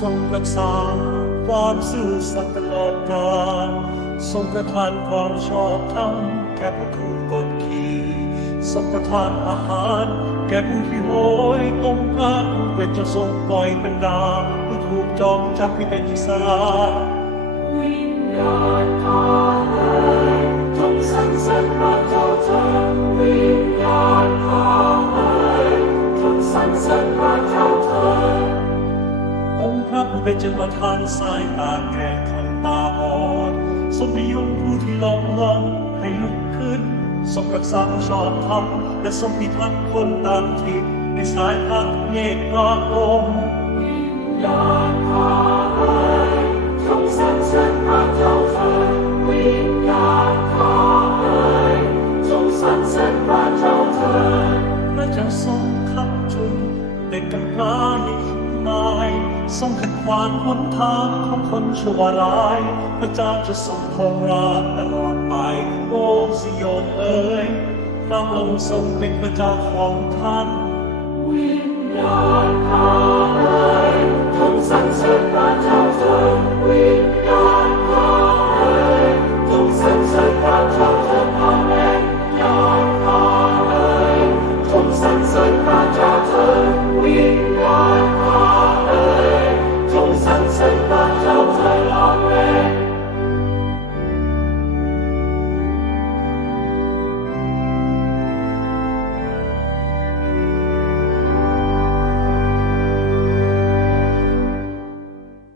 ทรงรักษาความซื่อสัตย์ตลอดกาลทรงประทานความชอบธรรมแก่ผู้ถูกกดขี่ทรงประทานอาหาร แก่ผู้ที่โหยตรงกลางเป็นจะทรงปล่อยบรรดาผู้ถูกจองจับให้เป็นอิสระวิญญาณข้าเอ๋ยจงสรรเสริญพระเจ้าเถิดวิญญาณข้าเอ๋ยจงสรรเสริญพระเจ้าเถิด องค์พระผู้เป็นเจ้าประทานสายตาแก่คนตาบอดทรงนิยงผู้ที่ลองลองให้ลุกขึ้นทรงรักษาชอบธรรมและทรงพิทักษ์คนตามทิศในสายพระเนตรกาลมวิญ ทรงขัดขวางหนทางของคนชั่วร้าย พระเจ้าจะทรงครองราชตลอดไป โอ้สิโยนเอ๋ยพระองค์ทรงเป็นพระเจ้าของท่านวิญญาณ